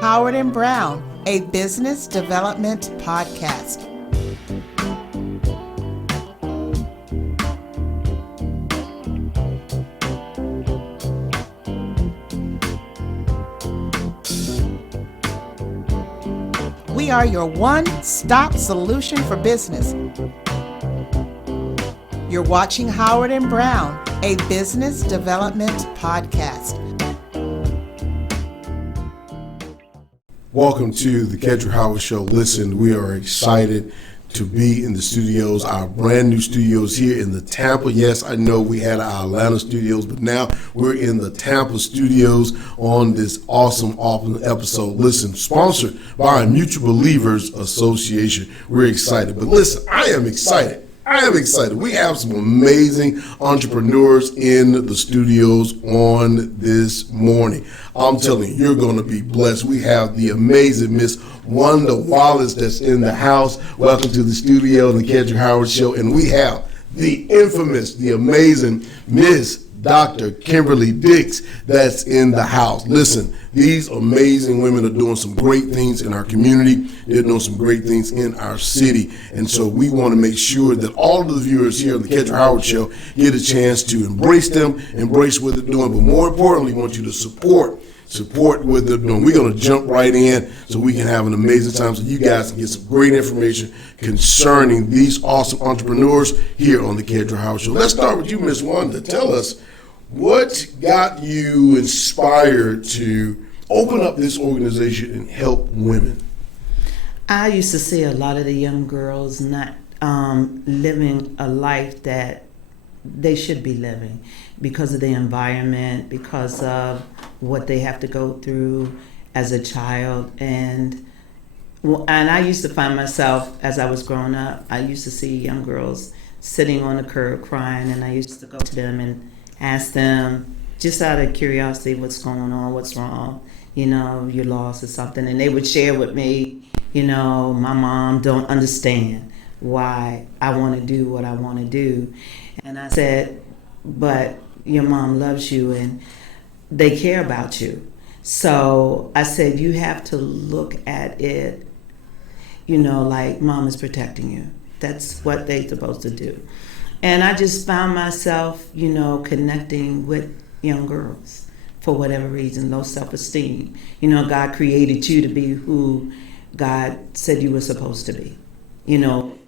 Howard and Brown, a business development podcast. We are your one-stop solution for business. You're watching Howard and Brown, a business development podcast. Welcome to the Kedric Howard Show. Listen, we are excited to be in the studios, our brand new studios here in the Tampa. Yes, I know we had our Atlanta studios, but now we're in the Tampa studios on this awesome episode. Listen, sponsored by our Mutual Believers Association. We're excited. But listen, I am excited. We have some amazing entrepreneurs in the studios on this morning. I'm telling you, you're going to be blessed. We have the amazing Miss Wanda Wallace that's in the house. Welcome to the studio and the Kedric Howard Show. And we have the infamous, the amazing Miss Dr. Kimberly Dicks that's in the house. Listen, these amazing women are doing some great things in our community. They're doing some great things in our city. And so we want to make sure that all of the viewers here on the Kedric Howard Show get a chance to embrace them, embrace what they're doing, but more importantly, we want you to support what they're doing. We're going to jump right in so we can have an amazing time so you guys can get some great information concerning these awesome entrepreneurs here on the Kedric Howard Show. Let's start with you, Miss Wanda. Tell us what got you inspired to open up this organization and help women. I used to see a lot of the young girls not living a life that they should be living because of the environment, because of what they have to go through as a child. And I used to find myself, as I was growing up, I used to see young girls sitting on the curb crying, and I used to go to them and ask them, just out of curiosity, what's going on, what's wrong, you're lost or something. And they would share with me, my mom don't understand why I want to do what I want to do. And I said, but your mom loves you and they care about you. So I said, you have to look at it, like mom is protecting you. That's what they're supposed to do. And I just found myself, connecting with young girls for whatever reason, low self-esteem. God created you to be who God said you were supposed to be,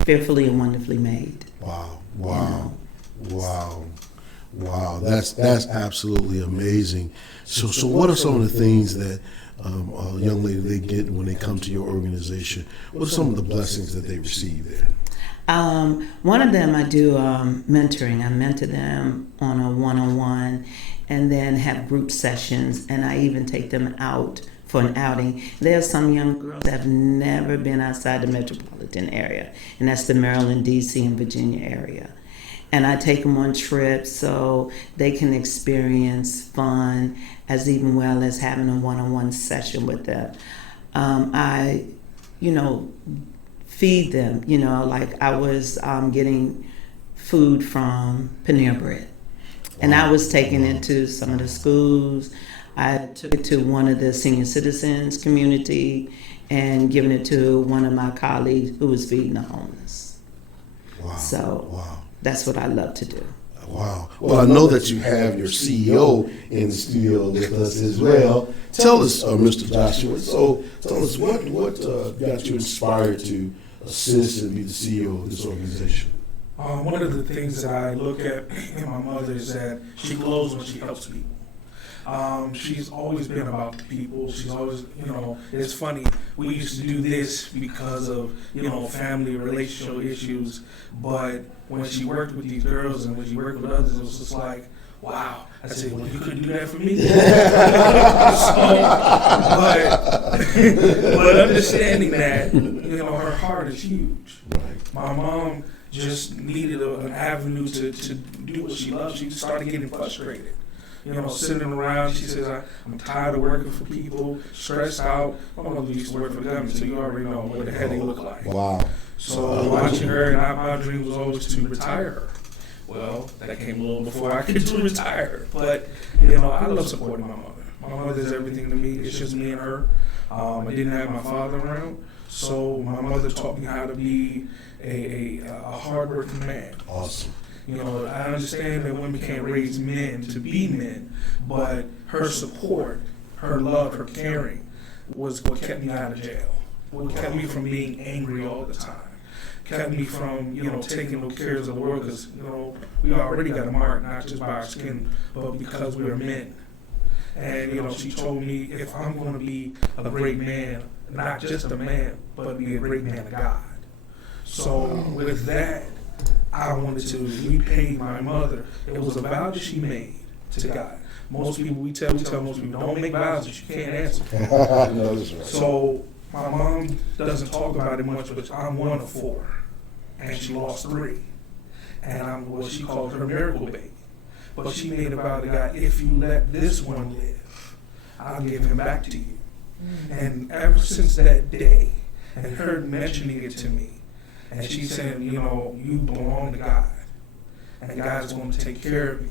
fearfully and wonderfully made. Wow. That's absolutely amazing. So what are some of the things that a young lady they get when they come to your organization? What are some of the blessings that they receive there? One of them I do mentoring. I mentor them on a one-on-one and then have group sessions, and I even take them out for an outing. There are some young girls that have never been outside the metropolitan area, and that's the Maryland, D.C., and Virginia area. And I take them on trips so they can experience fun as even well as having a one-on-one session with them. I feed them, like I was getting food from Panera Bread. And I was taking it to some of the schools. I took it to one of the senior citizens community and giving it to one of my colleagues who was feeding the homeless. That's what I love to do. Wow. Well, I know that you have your CEO in the studio with us as well. Tell us, Mr. Joshua, so tell us what got you inspired to assist and be the CEO of this organization? One of the things that I look at in my mother is that she glows when she helps people. She's always been about the people. She's always, it's funny, we used to do this because of, family relational issues, but when she worked with these girls and when she worked with others, it was just like, wow. I said, well, you couldn't do that for me? but understanding that, her heart is huge. Right. My mom just needed an avenue to do what she loves. She started getting frustrated. Sitting around, she says, I'm tired of working for people, stressed out. My mother used to work for the government, so you already know what the hell they look like. Wow. So watching her, and my dream was always to retire her. Well, that came a little before I could retire. But, I love supporting my mother. My mother's everything to me. It's just me and her. I didn't have my father around, so my mother taught me how to be a hardworking man. Awesome. You know, I understand that women can't raise men to be men, but her support, her love, her caring was what kept me out of jail. What kept me from being angry all the time. Kept me from, taking no cares of the world, because, we already got a mark, not just by our skin, but because we are men. And, she told me, if I'm going to be a great man, not just a man, but be a great man of God. So with that, I wanted to repay my mother. It was a vow that she made to God. Most people, we tell most people, don't make vows that you can't answer. No, that's right. So my mom doesn't talk about it much, but I'm one of 4, and she lost 3. And I'm what she called her miracle baby. But she made a vow to God, if you let this one live, I'll give him back to you. And ever since that day, and her mentioning it to me, and she said, you belong to God, and God is going to take care of you.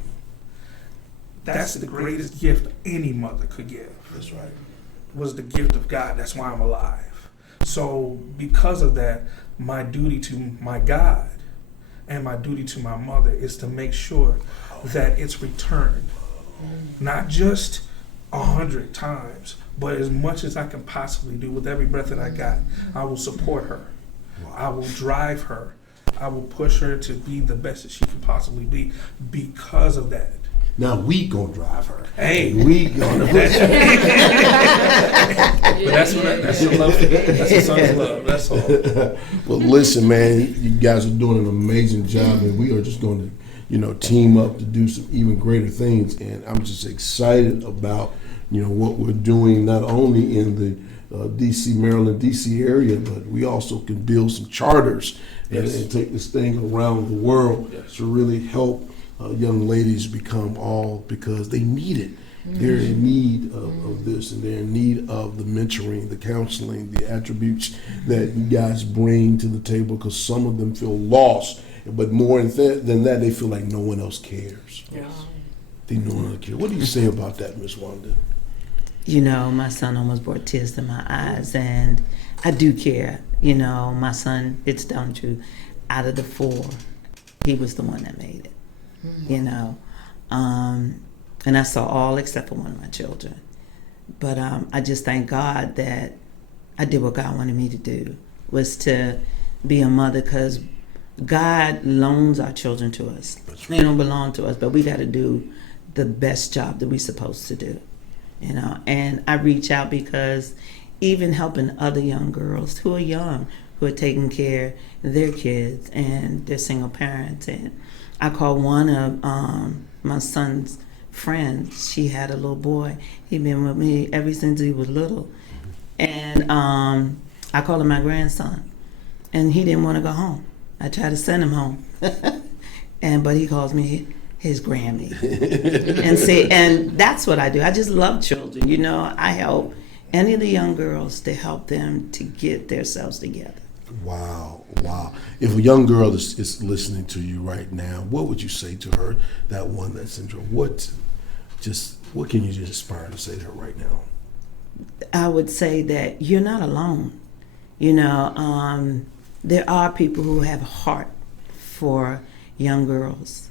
That's the greatest gift any mother could give. That's right. Was the gift of God. That's why I'm alive. So because of that, my duty to my God and my duty to my mother is to make sure that it's returned. Not just 100 times, but as much as I can possibly do with every breath that I got. I will support her. I will drive her. I will push her to be the best that she can possibly be because of that. Now we gonna drive her. Hey, we gonna. But that's the love. That's the son's love. That's all. Well, listen, man, you guys are doing an amazing job, and we are just going to, team up to do some even greater things. And I'm just excited about, what we're doing not only in the D.C., Maryland, D.C. area, but we also can build some charters and take this thing around the world to really help young ladies become all, because they need it. They're in need of this, and they're in need of the mentoring, the counseling, the attributes that you guys bring to the table, because some of them feel lost, but more than that, they feel like no one else cares. Yes. They no one else cares. What do you say about that, Miss Wanda? My son almost brought tears to my eyes, and I do care. My son, it's down to, out of the 4, he was the one that made it. And I saw all except for one of my children. But I just thank God that I did what God wanted me to do, was to be a mother, because God loans our children to us. They don't belong to us, but we got to do the best job that we're supposed to do. And I reach out because even helping other young girls who are young, who are taking care of their kids and they're single parents. And I called one of my son's friends. She had a little boy. He'd been with me ever since he was little. And I called him my grandson. And he didn't want to go home. I tried to send him home. But he calls me his Grammy. And that's what I do. I just love children. I help any of the young girls to help them to get themselves together. Wow. If a young girl is listening to you right now, what would you say to her, that one that's in trouble? What can you just aspire to say to her right now? I would say that you're not alone. There are people who have a heart for young girls.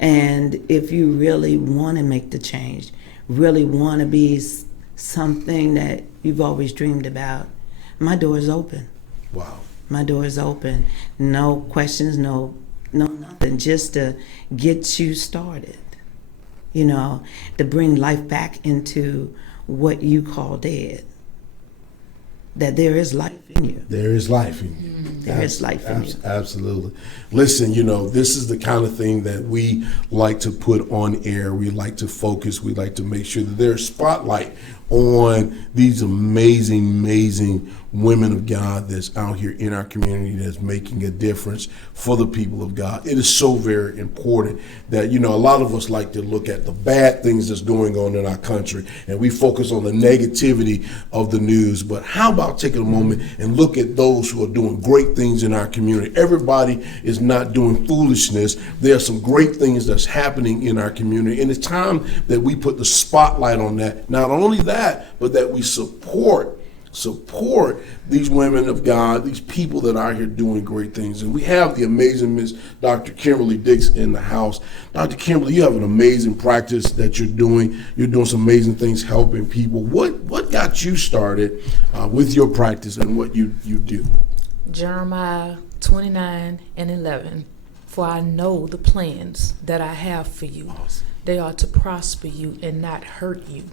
And if you really want to make the change, really want to be something that you've always dreamed about, my door is open. Wow. My door is open. No questions, no nothing. Just to get you started. To bring life back into what you call dead. That there is life in you. There is life in you. There is life in you. Absolutely. Listen, this is the kind of thing that we like to put on air. We like to focus. We like to make sure that there's spotlight on these amazing women of God that's out here in our community that's making a difference for the people of God. It is so very important that, a lot of us like to look at the bad things that's going on in our country, and we focus on the negativity of the news. But how about taking a moment and look at those who are doing great things in our community? Everybody is not doing foolishness. There are some great things that's happening in our community, and it's time that we put the spotlight on that. Not only that, but that we support support these women of God, these people that are out here doing great things. And we have the amazing Miss Dr. Kimberly Dicks in the house. Dr. Kimberly, you have an amazing practice that you're doing. You're doing some amazing things helping people. What got you started with your practice and what you do? Jeremiah 29:11. For I know the plans that I have for you. Awesome. They are to prosper you and not hurt you.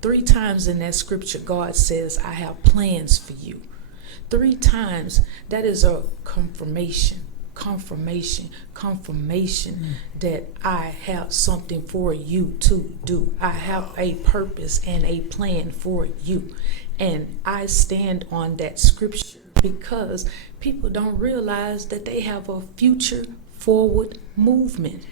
3 times in that scripture, God says, I have plans for you. 3 times, that is a confirmation that I have something for you to do. I have a purpose and a plan for you. And I stand on that scripture because people don't realize that they have a future forward movement,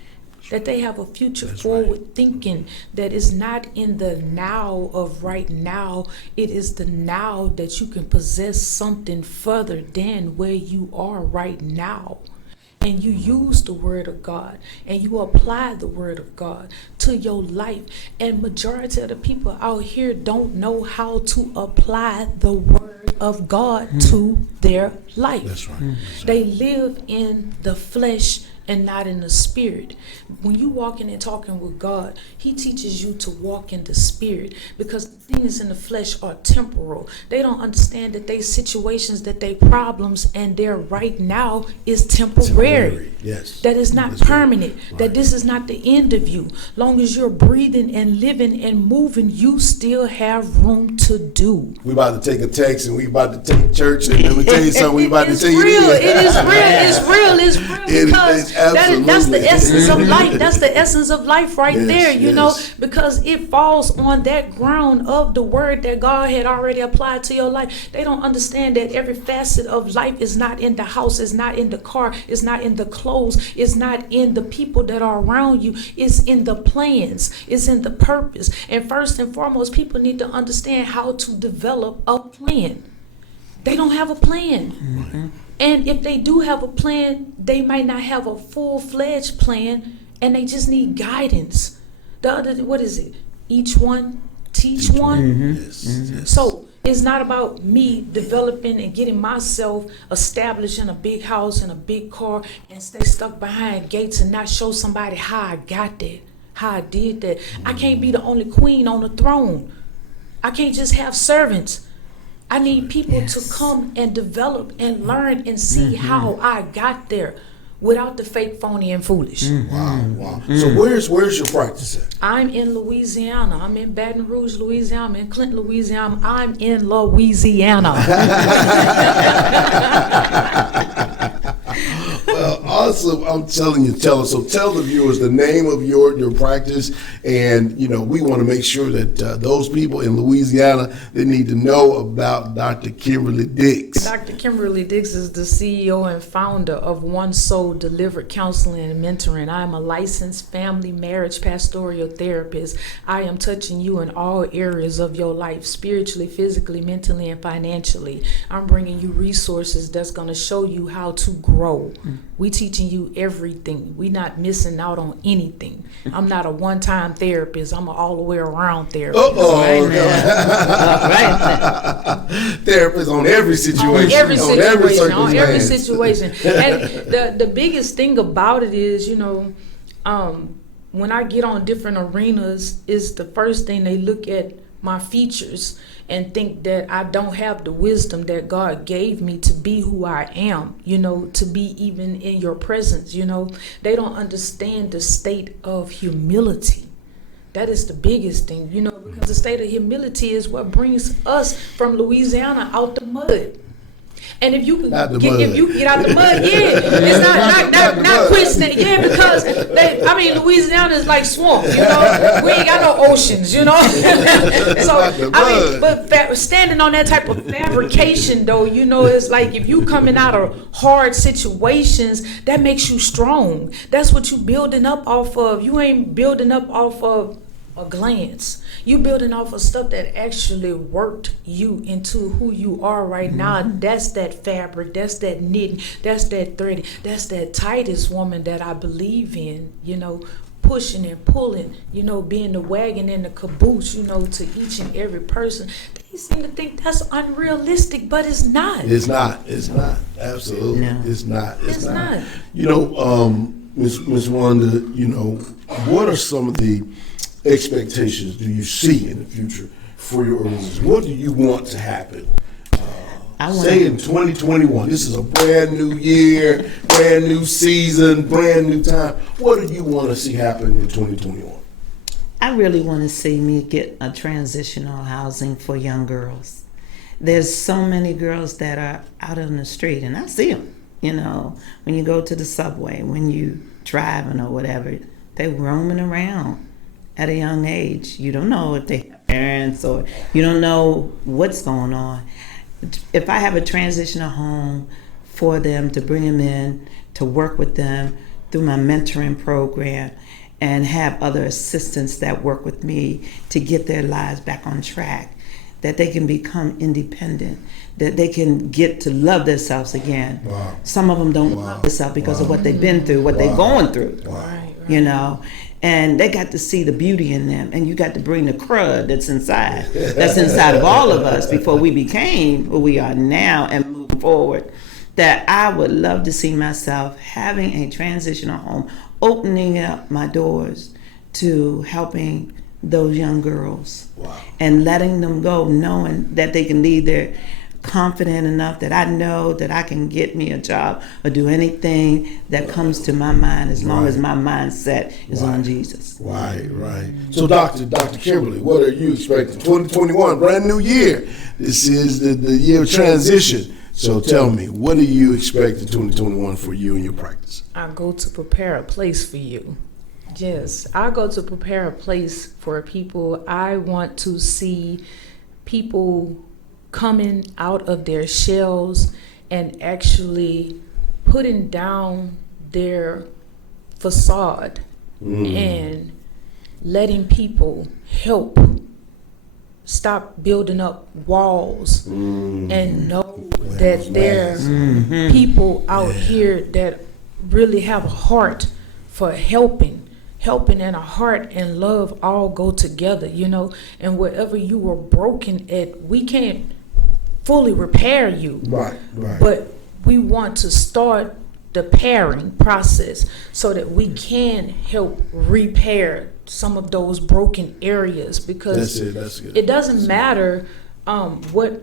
that they have a future forward thinking that is not in the now of right now. It is the now that you can possess something further than where you are right now. And you use the word of God and you apply the word of God to your life. And majority of the people out here don't know how to apply the word of God to their life. That's right. They live in the flesh and not in the spirit. When you walking and talking with God, he teaches you to walk in the spirit, because the things in the flesh are temporal. They don't understand that they situations, that they problems, and their right now is temporary. Yes. That is not That's permanent. right. That this is not the end of you. Long as you're breathing and living and moving, you still have room to do. We about to take a text and we about to take church, and let me tell you something. We about to tell you real. this. It is real. It's real because that's the essence of life. That's the essence of life right there, you know, because it falls on that ground of the word that God had already applied to your life. They don't understand that every facet of life is not in the house, is not in the car, is not in the clothes, is not in the people that are around you. It's in the plans, it's in the purpose. And first and foremost, people need to understand how to develop a plan. They don't have a plan. Mm-hmm. And if they do have a plan, they might not have a full-fledged plan, and they just need guidance. The other, what is it? Each one, teach one. Mm-hmm. Yes, yes. So it's not about me developing and getting myself established in a big house and a big car and stay stuck behind gates and not show somebody how I got that, how I did that. I can't be the only queen on the throne. I can't just have servants. I need people to come and develop and learn and see how I got there without the fake, phony, and foolish. Wow. So where's your practice at? I'm in Louisiana. I'm in Baton Rouge, Louisiana. I'm in Clinton, Louisiana. I'm in Louisiana. Well, awesome. I'm telling you, tell the viewers the name of your practice, and we want to make sure that those people in Louisiana, they need to know about Dr. Kimberly Dicks. Dr. Kimberly Dicks is the CEO and founder of One Soul Delivered Counseling and Mentoring. I am a licensed family, marriage, pastoral therapist. I am touching you in all areas of your life, spiritually, physically, mentally, and financially. I'm bringing you resources that's going to show you how to grow. We teaching you everything. We not missing out on anything. I'm not a one-time therapist. I'm an all the way around therapist. Therapist on every situation. On every situation. And the biggest thing about it is, when I get on different arenas, is the first thing they look at my features and think that I don't have the wisdom that God gave me to be who I am, to be even in your presence, They don't understand the state of humility. That is the biggest thing, because the state of humility is what brings us from Louisiana out the mud. And if you can get out the mud, it's not questioning, because Louisiana is like swamp, we ain't got no oceans, So but standing on that type of fabrication, though, it's like if you coming out of hard situations, that makes you strong. That's what you building up off of. You ain't building up off of a glance. You building off of stuff that actually worked you into who you are right now. That's that fabric, that's that knitting, that's that threading, that's that tightest woman that I believe in, pushing and pulling, being the wagon and the caboose, to each and every person. They seem to think that's unrealistic, but it's not. It's not. Absolutely. No. It's not. It's not. Ms. Wanda, what are some of the expectations do you see in the future for your organization? What do you want to happen? Say in 2021, this is a brand new year, brand new season, brand new time. What do you want to see happen in 2021? I really want to see me get a transitional housing for young girls. There's so many girls that are out on the street, and I see them, when you go to the subway, when you driving or whatever, they're roaming around at a young age. You don't know if they have parents or you don't know what's going on. If I have a transitional home for them, to bring them in, to work with them through my mentoring program, and have other assistants that work with me to get their lives back on track, that they can become independent, that they can get to love themselves again. Wow. Some of them don't love themselves because of what they've been through, what they're going through, and they got to see the beauty in them, and you got to bring the crud that's inside of all of us before we became who we are now and move forward. That I would love to see myself having a transitional home, opening up my doors to helping those young girls. Wow. And letting them go knowing that they can leave there confident enough that I know that I can get me a job or do anything that comes to my mind as long as my mindset is on Jesus. Right. So Dr. Kimberly, what are you expecting? 2021, brand new year. This is the year of transition. So tell me, what do you expect in 2021 for you and your practice? I go to prepare a place for you. Yes, I go to prepare a place for people. I want to see people coming out of their shells and actually putting down their facade and letting people help stop building up walls and know that there are people out here that really have a heart for helping and a heart and love all go together, and wherever you were broken at, we can't fully repair you. Right. But we want to start the pairing process so that we can help repair some of those broken areas, because that's good. It doesn't matter what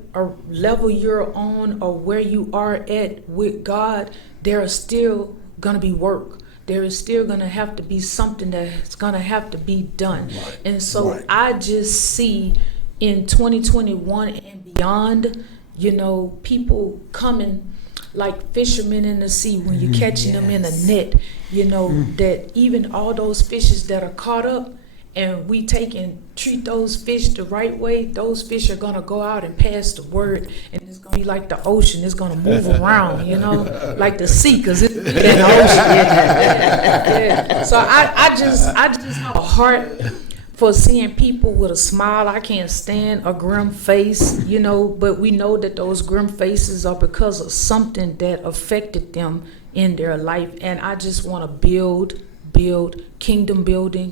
level you're on or where you are at with God. There is still going to be work. There is still going to have to be something that's going to have to be done. And so I just see in 2021 and beyond, people coming like fishermen in the sea when you're catching them in a net, that even all those fishes that are caught up, and we take and treat those fish the right way, those fish are going to go out and pass the word, and it's going to be like the ocean. It's going to move around, like the sea, because it's in the ocean. Yeah. So I just have a heart for seeing people with a smile. I can't stand a grim face, but we know that those grim faces are because of something that affected them in their life. And I just want to build kingdom building,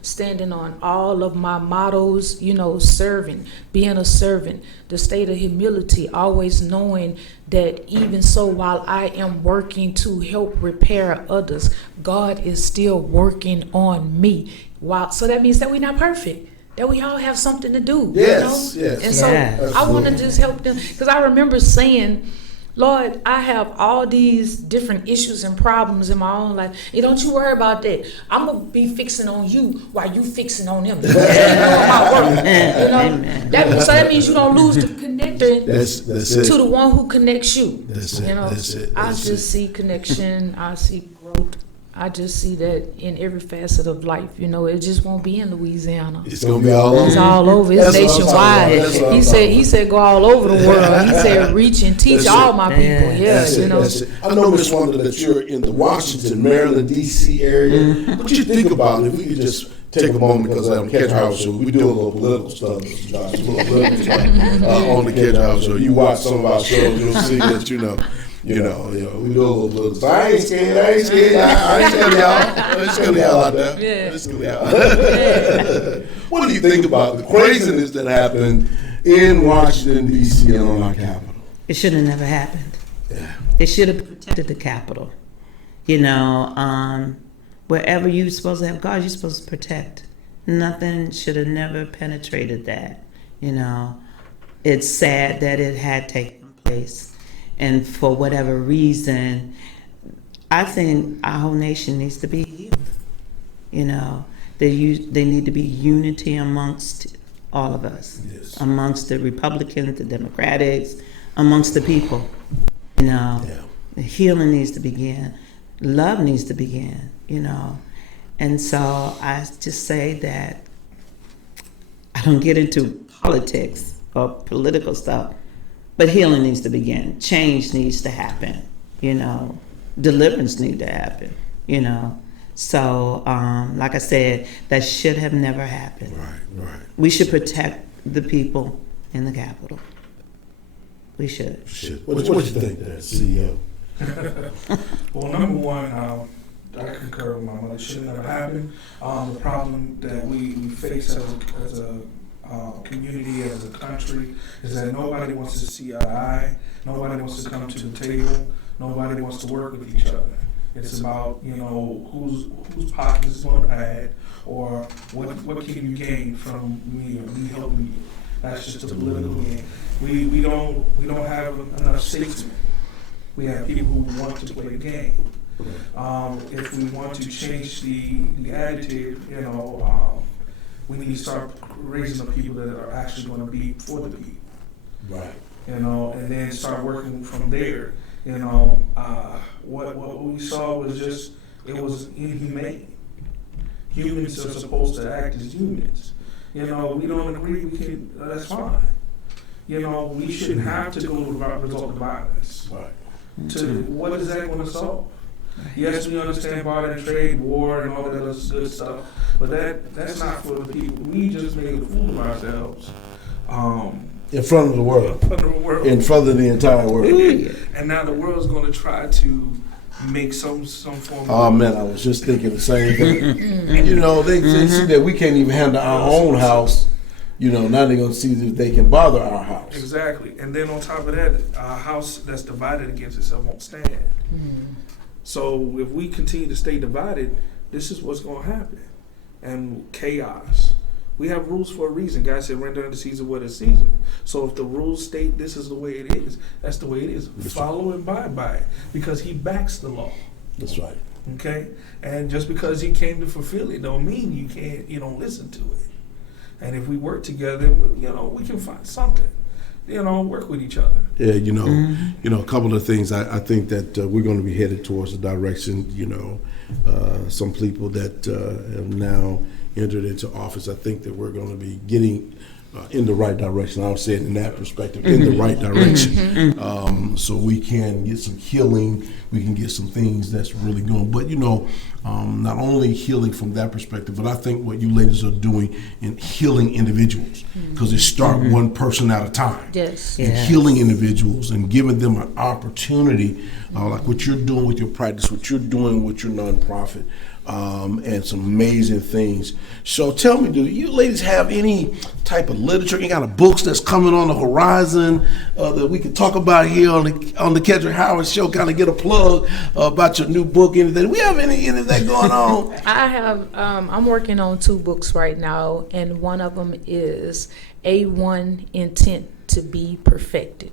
standing on all of my mottos, serving, being a servant, the state of humility, always knowing that even so, while I am working to help repair others, God is still working on me. So that means that we're not perfect, that we all have something to do. Yes. And so I want to just help them, because I remember saying, Lord, I have all these different issues and problems in my own life. Hey, don't you worry about that. I'm going to be fixing on you while you fixing on them. My work. So that means you don't lose the connector to the one who connects you. That's it. I just see connection. I see growth. I just see that in every facet of life. It just won't be in Louisiana. It's gonna be all over. It's all over. It's nationwide. He said go all over the world. He said reach and teach all my people. Yeah, That's it. I know, Ms. Wanda, that you're in the Washington, Maryland, D.C. area. What you think about it? If we could just take a moment, because on the Kedric House Show, we do a little political stuff, Mr. Josh, on the Kedric House Show. You watch some of our shows, you'll see that, You know, we do a little. So I ain't scared. I ain't scared y'all. I ain't scared y'all out there. Yeah. I ain't scared y'all. What do you think about the craziness that happened in Washington D.C. and on our Capitol? It should have never happened. Yeah. It should have protected the Capitol. You know, wherever you're supposed to have guards, you're supposed to protect. Nothing should have never penetrated that. You know, it's sad that it had taken place. And for whatever reason, I think our whole nation needs to be healed. You know, there need to be unity amongst all of us, Yes. amongst the Republicans, the Democrats, amongst the people. You know, the healing needs to begin. Love needs to begin, you know. And so I just say that I don't get into politics or political stuff, but healing needs to begin. Change needs to happen, you know. Deliverance needs to happen, you know. So, like I said, that should have never happened. Right. We should protect the people in the Capitol. We should. What you think there, CEO? Well, number one, I concur with my mother. It should never happen. The problem that we face as a community, as a country, is that nobody wants to see eye to eye. Nobody wants to come to the table. Nobody wants to work with each other. It's about, you know, whose pockets is going to pad, or what can you gain from me helping you. That's just a political game. We don't have enough statesmen. We have people who want to play the game. If we want to change the attitude, you know, we need to start raising the people that are actually going to be for the people. Right. You know, and then start working from there. You know, what we saw was just, it was inhumane. Humans are supposed to act as humans. You know, we don't agree, that's fine. You know, we shouldn't have to go to resort to violence. Right. What is that going to solve? Yes, we understand barter and trade, war, and all that other good stuff, but that's not for the people. We just made a fool of ourselves. In front of the world. In front of the entire world. And now the world's going to try to make some form of... Oh, man, I was just thinking the same thing. You know, they see that we can't even handle our own house. You know, now they're going to see if they can bother our house. Exactly. And then on top of that, a house that's divided against itself won't stand. Mm-hmm. So if we continue to stay divided, this is what's going to happen. And chaos. We have rules for a reason. God said, render unto Caesar what is Caesar. So if the rules state this is the way it is, that's the way it is. Follow and abide by it, because he backs the law. That's right. Okay? And just because he came to fulfill it don't mean you don't listen to it. And if we work together, you know, we can find something. You know, work with each other. Yeah, you know, a couple of things. I think that we're going to be headed towards the direction, you know, some people that have now entered into office. I think that we're going to be getting in the right direction. I'll say it in that perspective, in the right direction. So we can get some healing. We can get some things that's really going. But, you know, not only healing from that perspective, but I think what you ladies are doing in healing individuals, because they start one person at a time. Yes. And healing individuals and giving them an opportunity, like what you're doing with your practice, what you're doing with your nonprofit. And some amazing things. So tell me, do you ladies have any type of literature, any kind of books that's coming on the horizon that we can talk about here on the Kedric Howard Show? Kind of get a plug about your new book, anything. Do we have any of that going on? I have. I'm working on 2 books right now, and one of them is A1 Intent to Be Perfected.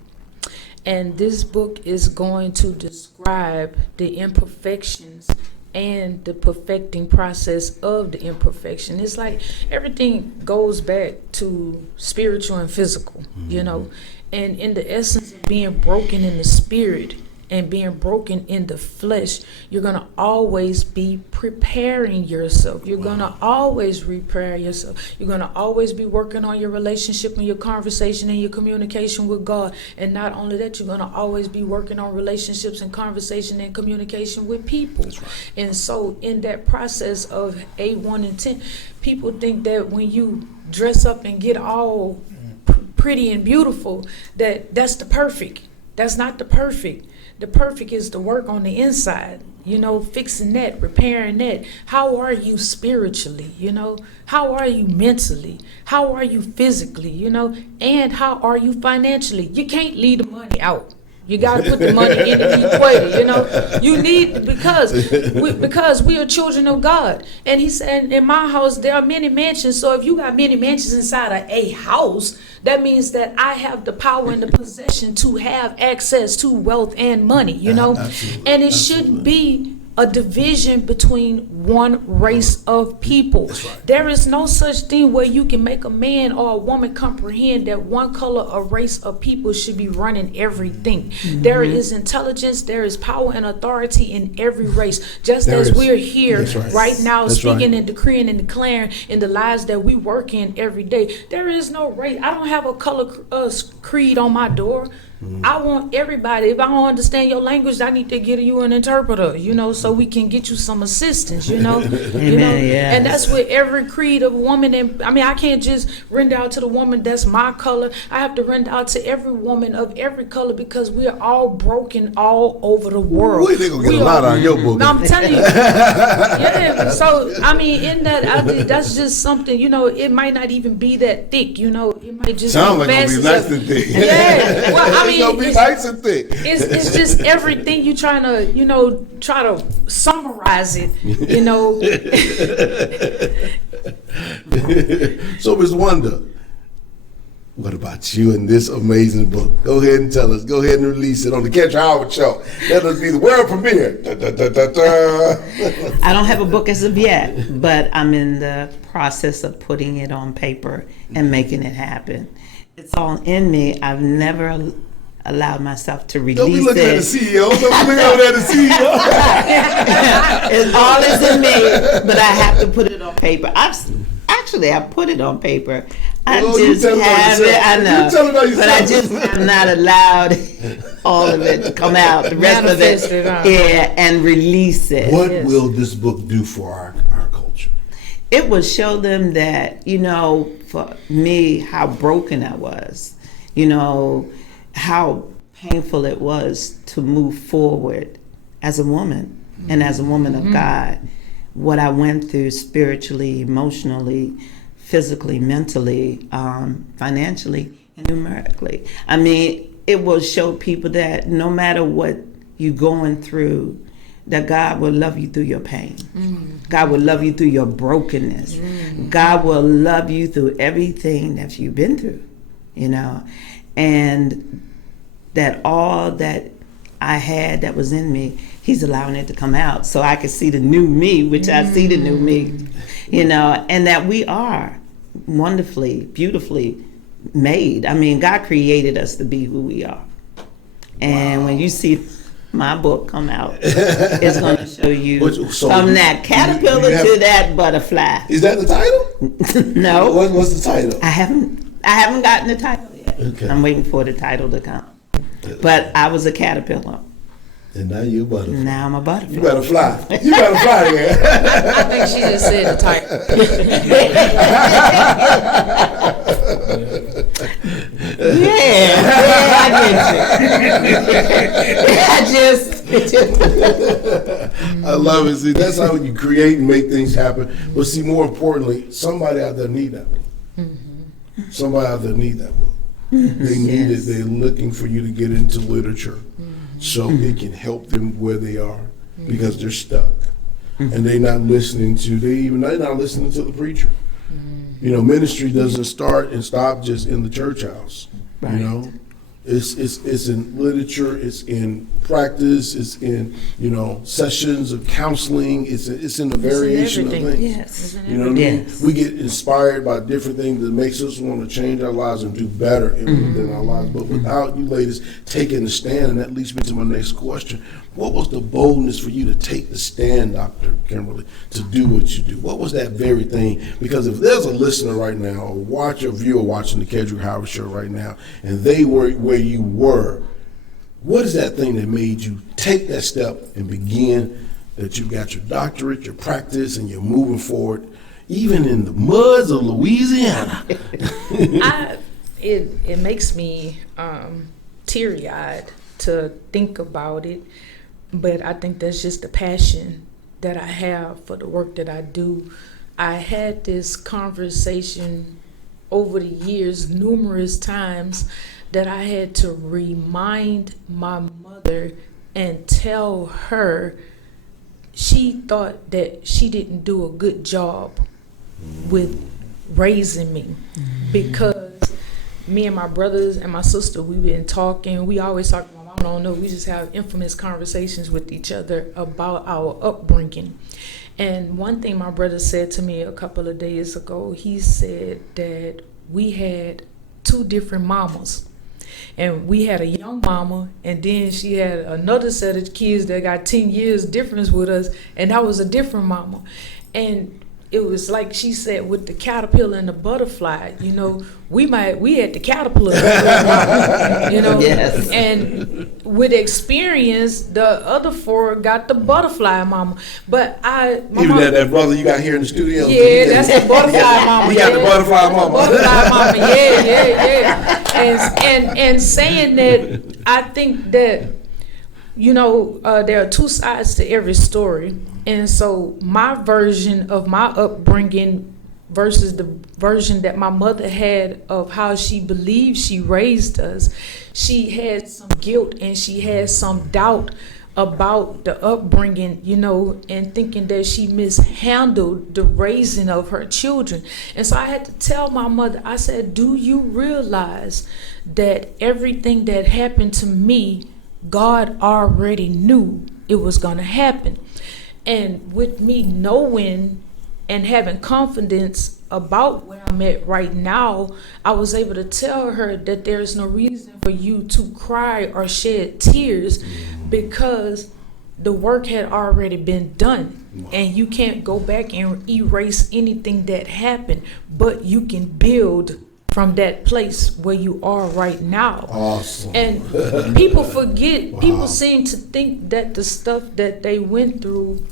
And this book is going to describe the imperfections and the perfecting process of the imperfection. It's like everything goes back to spiritual and physical, you know. And in the essence of being broken in the spirit and being broken in the flesh, you're going to always be preparing yourself. You're going to always repair yourself. You're going to always be working on your relationship and your conversation and your communication with God. And not only that, you're going to always be working on relationships and conversation and communication with people. That's right. And so in that process of A1 Intent, people think that when you dress up and get all pretty and beautiful, that's the perfect. That's not the perfect. The perfect is the work on the inside, fixing that, repairing that. How are you spiritually, How are you mentally? How are you physically, And how are you financially? You can't leave the money out. You got to put the money into the equator, You need, because we are children of God. And he said, in my house, there are many mansions. So if you got many mansions inside of a house, that means that I have the power and the possession to have access to wealth and money, Absolutely. And it shouldn't be a division between one race of people. That's right. There is no such thing where you can make a man or a woman comprehend that one color or race of people should be running everything. Mm-hmm. There is intelligence, there is power and authority in every race. Just as we're here right now speaking and decreeing and declaring in the lives that we work in every day. There is no race. I don't have a color creed on my door. I want everybody. If I don't understand your language, I need to get you an interpreter, so we can get you some assistance, Amen, yes. And that's with every creed of woman. And I can't just render out to the woman that's my color. I have to render out to every woman of every color because we are all broken all over the world. Boy, they gonna get a lot out of your book. No, I'm telling you. Yeah. So in that, that's just something. It might not even be that thick. It might just sound be like it'll be nice and thick. Yeah. Well, it's gonna be nice and thick. It's just everything you trying to try to summarize it. So, Ms. Wanda, what about you in this amazing book? Go ahead and tell us. Go ahead and release it on the Kedric Howard Show. Let us be the world premiere. Da, da, da, da, da. I don't have a book as of yet, but I'm in the process of putting it on paper and making it happen. It's all in me. I've never allowed myself to release it. Don't be looking at the CEO. Don't be looking at the CEO. It's all is in me, but I have to put it on paper. I put it on paper. I just have it. I know, but I just have not allowed all of it to come out. The rest of it, and release it. What will this book do for our culture? It will show them that, for me, how broken I was, how painful it was to move forward as a woman and as a woman of God. What I went through spiritually, emotionally, physically, mentally, financially, and numerically. It will show people that no matter what you're going through, that God will love you through your pain. God will love you through your brokenness. God will love you through everything that you've been through, and that all that I had that was in me, he's allowing it to come out so I can see the new me, which I see the new me, and that we are wonderfully, beautifully made. God created us to be who we are. And when you see my book come out, it's going to show you from that caterpillar to that butterfly. Is that the title? No. What's the title? I haven't gotten the title yet. Okay. I'm waiting for the title to come. But I was a caterpillar. And now you're a butterfly. Now I'm a butterfly. You better fly. You better fly, man. I think she just said the title. I love it. See, that's how you create and make things happen. But see, more importantly, somebody out there need that book. Somebody out there need that book. They need it. They're looking for you to get into literature so it can help them where they are because they're stuck. And they're not listening to the preacher. Ministry doesn't start and stop just in the church house. Right. It's in literature, it's in practice, it's in sessions of counseling, it's in the variation of things. Yes. You know what I mean? We get inspired by different things that makes us want to change our lives and do better in our lives. But without you ladies taking the stand, and that leads me to my next question. What was the boldness for you to take the stand, Dr. Kimberly, to do what you do? What was that very thing? Because if there's a listener right now, or viewer watching the Kedric Howard Show right now, and they were where you were, what is that thing that made you take that step and begin that you got your doctorate, your practice, and you're moving forward, even in the muds of Louisiana? It makes me teary-eyed to think about it, but I think that's just the passion that I have for the work that I do. I had this conversation over the years numerous times that I had to remind my mother and tell her she thought that she didn't do a good job with raising me, because me and my brothers and my sister, we've been talking. We always talk. My mom don't know. We just have infamous conversations with each other about our upbringing. And one thing my brother said to me a couple of days ago, he said that we had two different mamas. And we had a young mama, and then she had another set of kids that got 10 years difference with us, and that was a different mama. And it was like she said, with the caterpillar and the butterfly, you know, we had the caterpillar, you know, Yes. and with experience, the other four got the butterfly mama. But Even that brother you got here in the studio. yeah, that's the butterfly mama. We got the butterfly mama. Butterfly mama, yeah. And saying that, I think that, you know, there are two sides to every story. And so my version of my upbringing versus the version that my mother had of how she believed she raised us, she had some guilt and she had some doubt about the upbringing, you know, and thinking that she mishandled the raising of her children. And so I had to tell my mother, I said, do you realize that everything that happened to me, God already knew it was going to happen? And with me knowing and having confidence about where I'm at right now, I was able to tell her that there's no reason for you to cry or shed tears, because the work had already been done. And you can't go back and erase anything that happened, but you can build from that place where you are right now. Awesome. And people forget, people seem to think that the stuff that they went through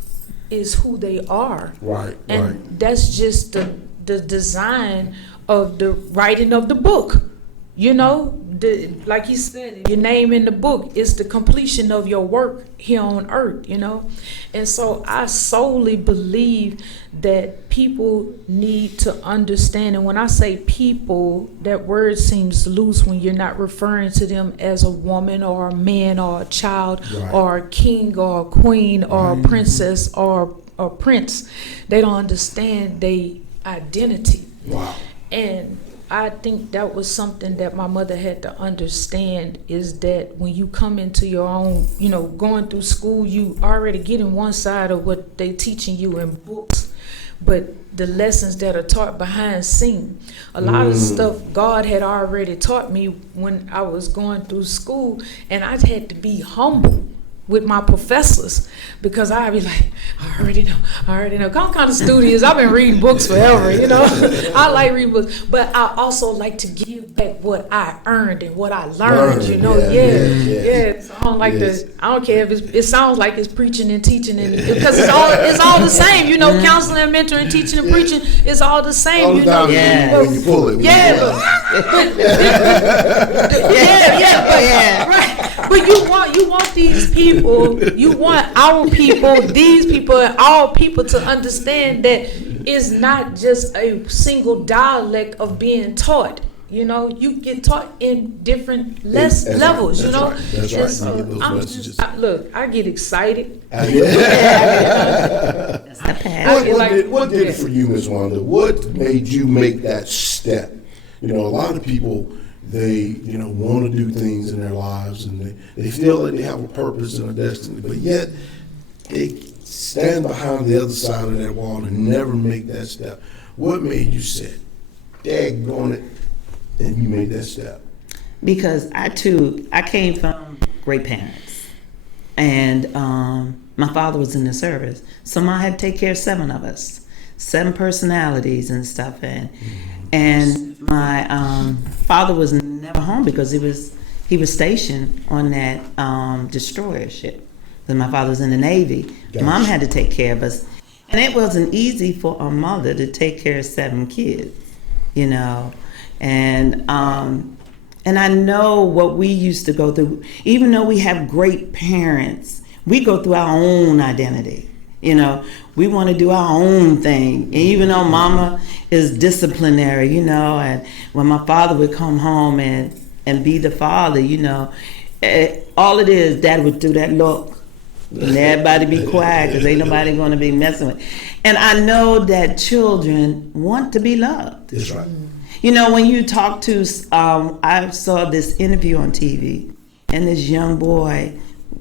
is who they are. Right, and right. that's just the design of the writing of the book. You know, like he said, your name in the book is the completion of your work here on earth, you know. And so I solely believe that people need to understand. And when I say people, that word seems loose when you're not referring to them as a woman or a man or a child, right, or a king or a queen or a princess or a prince. They don't understand their identity. Wow. And I think that was something that my mother had to understand, is that when you come into your own, you know, going through school, you already getting one side of what they teaching you in books, but the lessons that are taught behind scene, a lot of stuff God had already taught me when I was going through school, and I had to be humble with my professors, because I'd be like, I already know. I'm kind of studious. I've been reading books forever, you know. I like reading books, but I also like to give back what I earned and what I learned, you know. Yeah. So I don't like I don't care if it sounds like it's preaching and teaching, and because it's all the same, you know. Counseling, mentoring, teaching, and preaching is all the same, All the you know. time when you pull it. But you want these people, you want our people, these people, and all people to understand that it's not just a single dialect of being taught. You know, you get taught in different levels. Right, you know, that's right. So you get those messages. I get excited. That's the past. What did it for you, Ms. Wanda? What made you make that step? You know, a lot of people, they, you know, want to do things in their lives, and they feel that they have a purpose and a destiny, but yet they stand behind the other side of that wall and never make that step. What made you say, daggone it, and you made that step? Because I came from great parents, and my father was in the service, so I had to take care of 7 of us, 7 personalities and stuff, and my father was never home because he was stationed on that destroyer ship. Then my father was in the Navy. Gotcha. Mom had to take care of us, and it wasn't easy for a mother to take care of 7 kids, you know. And And I know what we used to go through. Even though we have great parents, we go through our own identity. You know, we want to do our own thing. And even though mama is disciplinary, you know, and when my father would come home and be the father, you know, all it is, dad would do that look. And everybody be quiet because ain't nobody going to be messing with. And I know that children want to be loved. That's right. You know, when you talk to, I saw this interview on TV, and this young boy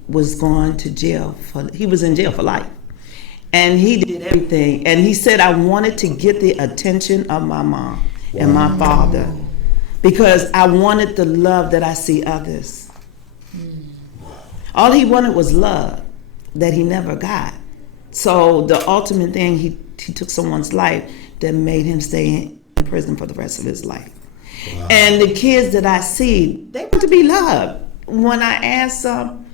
was going to jail he was in jail for life. And he did everything. And he said, I wanted to get the attention of my mom and my father because I wanted the love that I see others. All he wanted was love that he never got. So the ultimate thing, he took someone's life that made him stay in prison for the rest of his life. Wow. And the kids that I see, they want to be loved. When I ask them,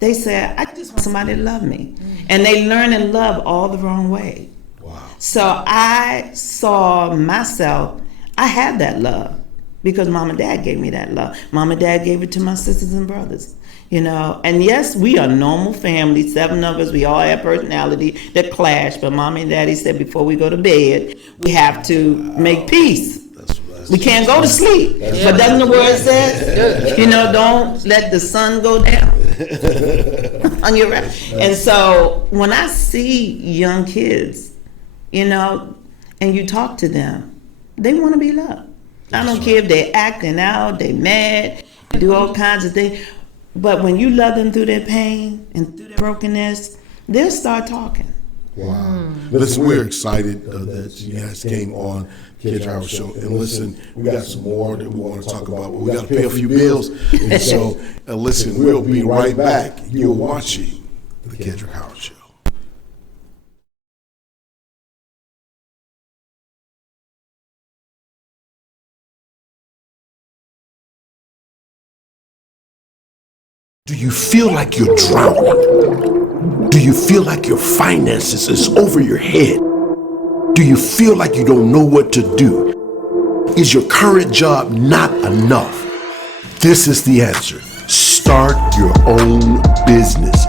they say, I just want somebody to love me. And they learn and love all the wrong way. Wow. So I saw myself, I had that love because mom and dad gave me that love. Mom and dad gave it to my sisters and brothers. You know, and yes, we are a normal family, 7 of us, we all have personality that clash, but mommy and daddy said before we go to bed, we have to make peace. We can't go to sleep. But doesn't the word say, you know, don't let the sun go down on your right. And so when I see young kids, you know, and you talk to them, they want to be loved. I don't care if they're acting out, they mad, do all kinds of things. But when you love them through their pain and through their brokenness, they'll start talking. Wow. Listen, we're excited that you guys came on Kedric Howard Show. And listen, we got some more that we want to talk about, but we got to pay a few bills. And so, listen, we'll be right back. You're watching the Kedric Howard Show. Do you feel like you're drowning? Do you feel like your finances is over your head? Do you feel like you don't know what to do? Is your current job not enough? This is the answer. Start your own business.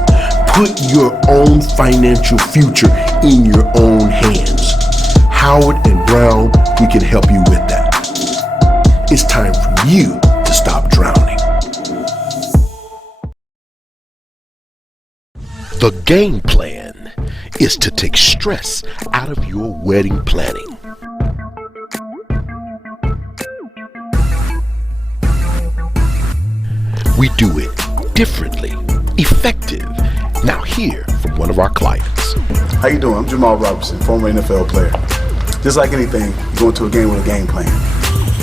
Put your own financial future in your own hands. Howard and Brown, we can help you with that. It's time for you to stop drowning. The game plan is to take stress out of your wedding planning. We do it differently, effective. Now hear from one of our clients. How you doing? I'm Jamal Robertson, former NFL player. Just like anything, you go into a game with a game plan.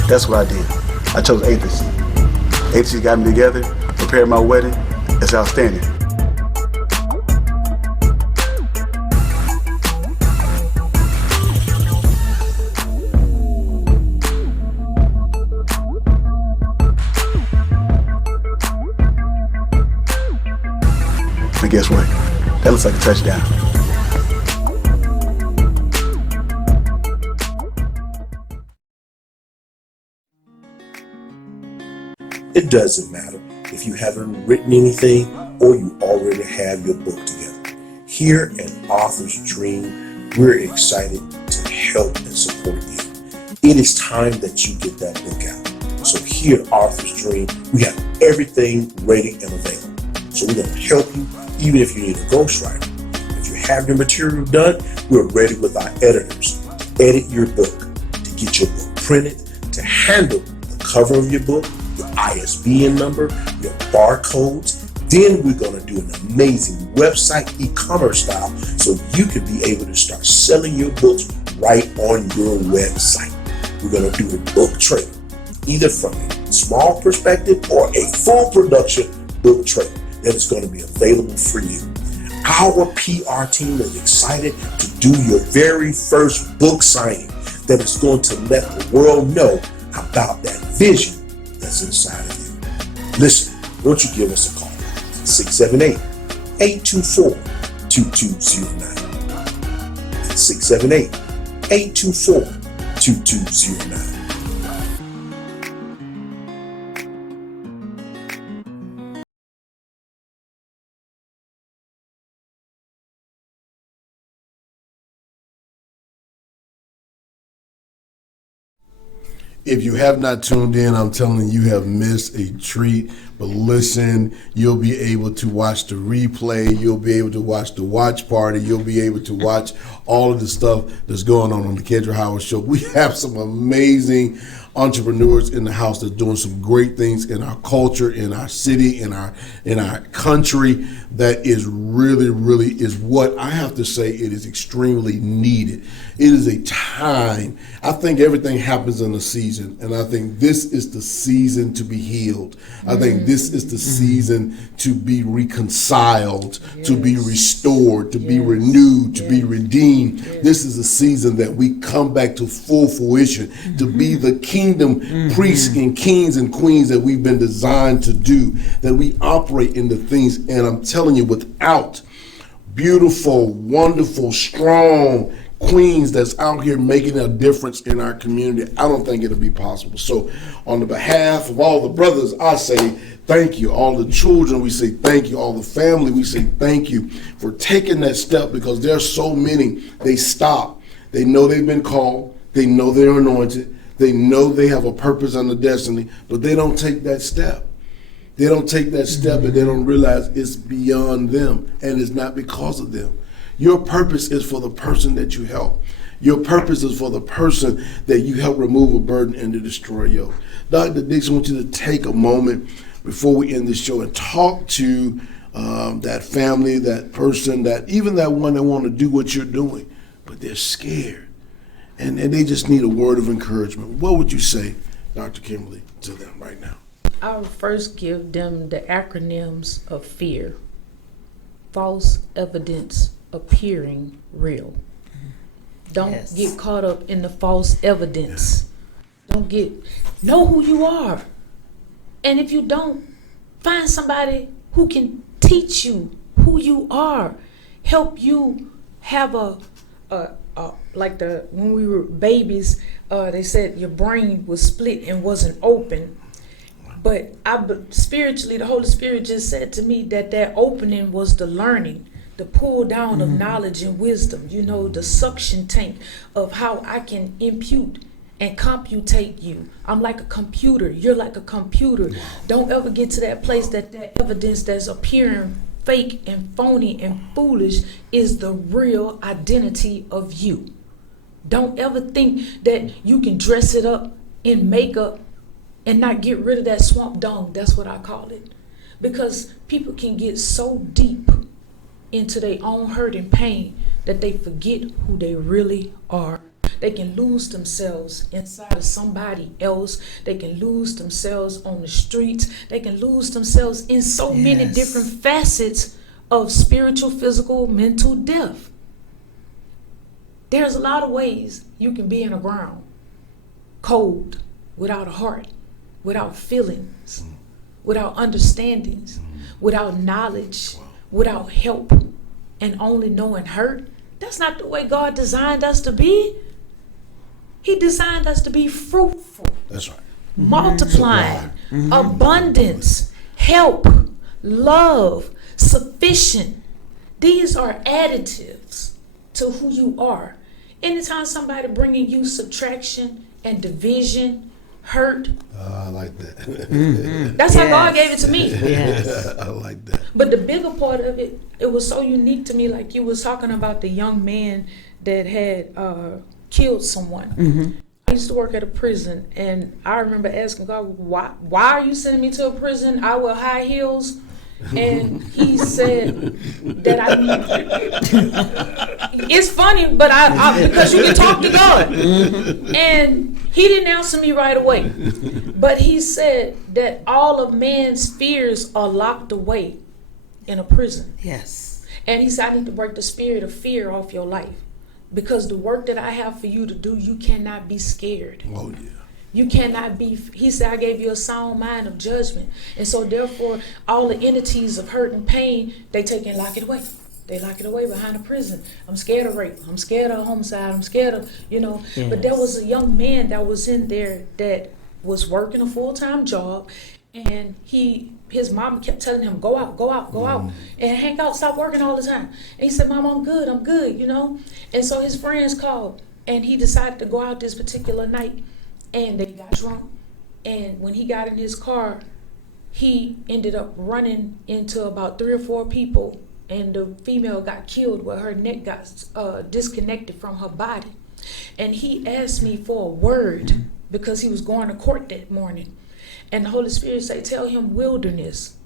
That's what I did. I chose agency. Agency got me together, prepared my wedding. It's outstanding. And guess what? That looks like a touchdown. It doesn't matter if you haven't written anything or you already have your book together. Here at Author's Dream, we're excited to help and support you. It is time that you get that book out. So here at Author's Dream, we have everything ready and available. So we're going to help you even if you need a ghostwriter. If you have your material done, we're ready with our editors. Edit your book, to get your book printed, to handle the cover of your book, your ISBN number, your barcodes. Then we're going to do an amazing website e-commerce style so you can be able to start selling your books right on your website. We're going to do a book trailer, either from a small perspective or a full production book trailer that is going to be available for you. Our PR team is excited to do your very first book signing that is going to let the world know about that vision that's inside of you. Listen, won't you give us a call? 678-824-2209. 678-824-2209. If you have not tuned in, I'm telling you, you have missed a treat. But listen, you'll be able to watch the replay. You'll be able to watch the watch party. You'll be able to watch all of the stuff that's going on the Kedric Howard Show. We have some amazing entrepreneurs in the house that's doing some great things in our culture, in our city, in our country. That is really is what I have to say. It is extremely needed. It is a time. I think everything happens in a season, and I think this is the season to be healed. I think this is the season to be reconciled, to be restored, to be renewed, to be redeemed. This is a season that we come back to full fruition, to be the kingdom priests and kings and queens that we've been designed to do, that we operate in the things. And I'm telling you, without beautiful, wonderful, strong queens that's out here making a difference in our community, I don't think it'll be possible. So on the behalf of all the brothers, I say thank you. All the children, we say thank you. All the family, we say thank you for taking that step, because there are so many, they stop. They know they've been called. They know they're anointed. They know they have a purpose and a destiny, but they don't take that step. They don't take that step, and they don't realize it's beyond them, and it's not because of them. Your purpose is for the person that you help. Your purpose is for the person that you help remove a burden and to destroy a yoke. Dr. Dicks, I want you to take a moment before we end this show and talk to that family, that person, that even that one that want to do what you're doing, but they're scared. And they just need a word of encouragement. What would you say, Dr. Kimberly, to them right now? I would first give them the acronyms of fear. False evidence appearing real. Don't get caught up in the false evidence. Don't know who you are. And if you don't, find somebody who can teach you who you are, help you have like when we were babies, they said your brain was split and wasn't open. But spiritually, the Holy Spirit just said to me that opening was the learning, the pull down of knowledge and wisdom, the suction tank of how I can impute and computate you. I'm like a computer. You're like a computer. Don't ever get to that place that evidence that's appearing fake and phony and foolish is the real identity of you. Don't ever think that you can dress it up in makeup and not get rid of that swamp dung. That's what I call it. Because people can get so deep into their own hurt and pain that they forget who they really are. They can lose themselves inside of somebody else. They can lose themselves on the streets. They can lose themselves in so many different facets of spiritual, physical, mental death. There's a lot of ways you can be in the ground, cold, without a heart, without feelings, without understandings, without knowledge, without help, and only knowing hurt. That's not the way God designed us to be. He designed us to be fruitful. That's right. Multiplying, abundance, help, love, sufficient. These are additives to who you are. Anytime somebody bringing you subtraction and division, hurt. I like that. That's how God gave it to me. I like that. But the bigger part of it, it was so unique to me. Like you was talking about the young man that had killed someone. I used to work at a prison, and I remember asking God, why are you sending me to a prison? I wear high heels. And he said that it's funny, but I because you can talk to God. And he didn't answer me right away. But he said that all of man's fears are locked away in a prison. Yes. And he said, I need to break the spirit of fear off your life. Because the work that I have for you to do, you cannot be scared. Oh, yeah. You cannot be, he said, I gave you a sound mind of judgment. And so therefore, all the entities of hurt and pain, they take and lock it away. They lock it away behind a prison. I'm scared of rape. I'm scared of homicide. I'm scared of, Yes. But there was a young man that was in there that was working a full-time job. And his mom kept telling him, go out, and hang out, stop working all the time. And he said, Mom, I'm good, And so his friends called, and he decided to go out this particular night. and they got drunk. And when he got in his car, he ended up running into about 3 or 4 people, and the female got killed where her neck got disconnected from her body. And he asked me for a word because he was going to court that morning. And the Holy Spirit said, tell him wilderness.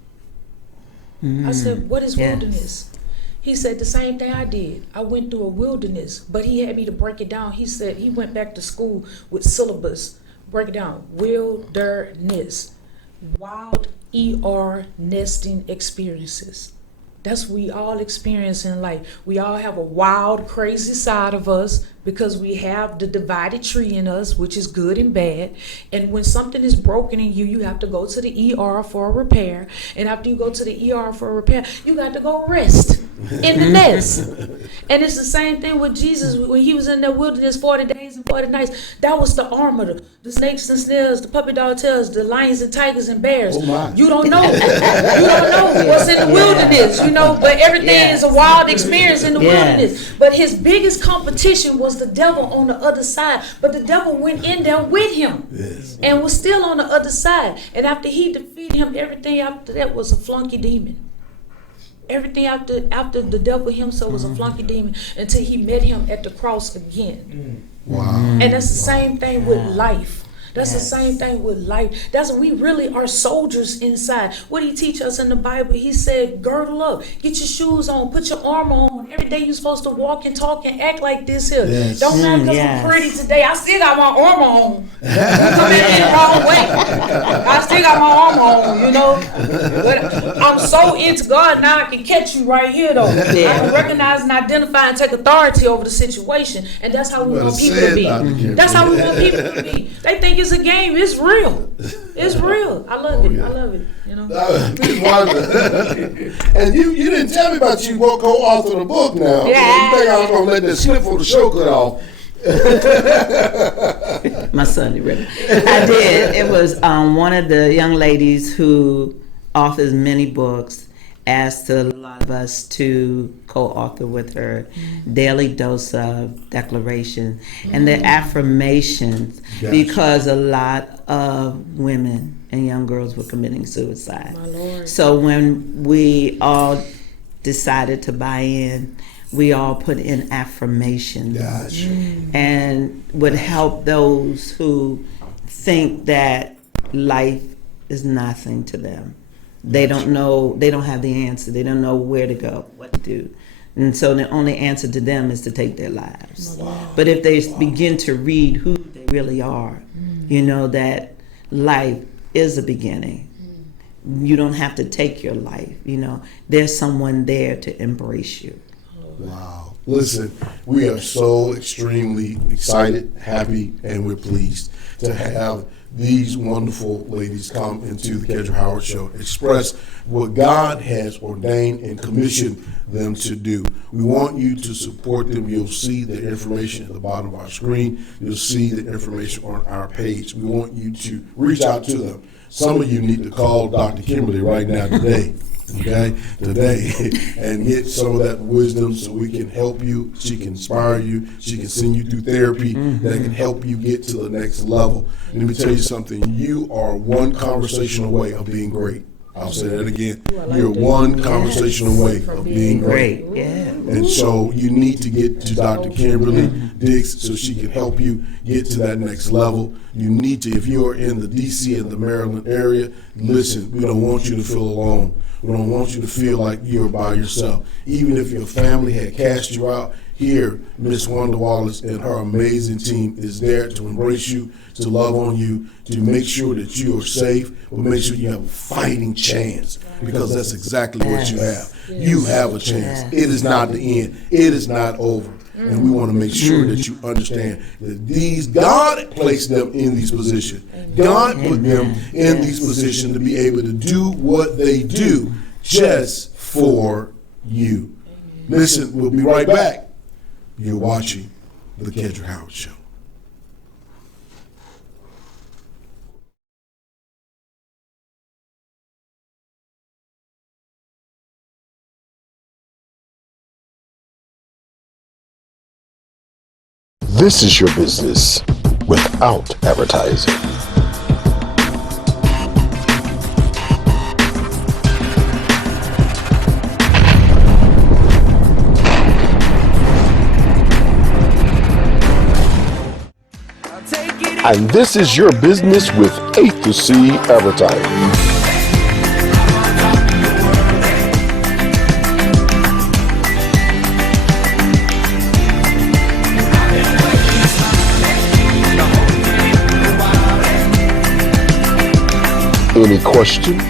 I said, what is wilderness? He said, the same thing I did. I went through a wilderness, but he had me to break it down. He said he went back to school with syllabus. Break it down. Wilderness. Wild ER nesting experiences. That's what we all experience in life. We all have a wild, crazy side of us because we have the divided tree in us, which is good and bad. And when something is broken in you, you have to go to the ER for a repair. And after you go to the ER for a repair, you got to go rest in the nest. And it's the same thing with Jesus when he was in the wilderness 40 days and 40 nights. That was the armor, the snakes and snails, the puppy dog tails, the lions and tigers and bears. You don't know. You don't know what's in the wilderness, you know, but everything is a wild experience in the wilderness. But his biggest competition was the devil on the other side. But the devil went in there with him and was still on the other side. And after he defeated him, everything after that was a flunky demon. Everything after the devil himself was a flunky demon until he met him at the cross again. Wow. And that's the same thing with life. That's the same thing with life. That's we really are soldiers inside. What did he teach us in the Bible? He said, girdle up, get your shoes on, put your armor on. Every day you're supposed to walk and talk and act like this here. Don't matter because I'm pretty today. I still got my armor on. You come at me the wrong way. I still got my armor on, you know. But I'm so into God now I can catch you right here though. I can recognize and identify and take authority over the situation. And that's how we want people to be. That's how we want people to be. They think it's a game. It's real. It's real. I love it. I love it. You know. And you didn't tell me about you co-authored a book now. You think I was gonna let that slip for the show cut off? My son, really. I did. It was one of the young ladies who authors many books asked a lot of us to co-author with her Daily Dose of Declaration and the affirmations because a lot of women and young girls were committing suicide. My Lord. So when we all decided to buy in, we all put in affirmations and would help those who think that life is nothing to them. They don't know, they don't have the answer. They don't know where to go, what to do. And so the only answer to them is to take their lives. But if they begin to read who they really are, you know that life is a beginning. You don't have to take your life, you know. There's someone there to embrace you. Wow. Listen, we are so extremely excited, happy, and we're pleased to have these wonderful ladies come into the Kedric Howard Show, express what God has ordained and commissioned them to do. We want you to support them. You'll see the information at the bottom of our screen. You'll see the information on our page. We want you to reach out to them. Some of you need to call Dr. Kimberly right now today. And get some of that wisdom so we can help you. She can inspire you. She can send you through therapy that can help you get to the next level. And let me tell you something. You are one conversation away of being great. I'll say that again. You're one conversation away of being great. And so you need to get to Dr. Kimberly Dicks so she can help you get to that next level. You need to, if you're in the D.C. and the Maryland area, listen, we don't want you to feel alone. We don't want you to feel like you're by yourself. Even if your family had cast you out, here, Miss Wanda Wallace and her amazing team is there to embrace you, to love on you, to make sure that you are safe, but make sure you have a fighting chance, because that's exactly what you have. You have a chance. It is not the end. It is not over. And we want to make sure that you understand that God placed them in these positions. God put them in these positions to be able to do what they do just for you. Listen, we'll be right back. You're watching The Kedric Howard Show. This is your business. without advertising. And this is your business with A2C Advertising. Any questions?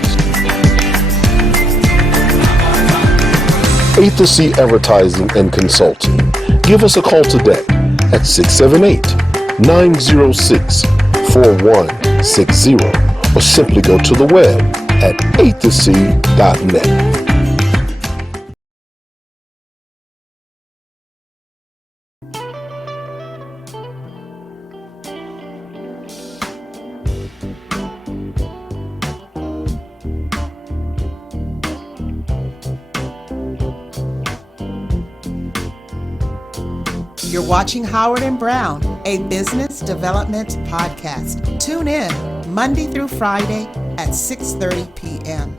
A2C Advertising and Consulting. Give us a call today at 678-906-4160 or simply go to the web at a2c.net. You're watching Howard and Brown, a business development podcast. Tune in Monday through Friday at 6:30 p.m.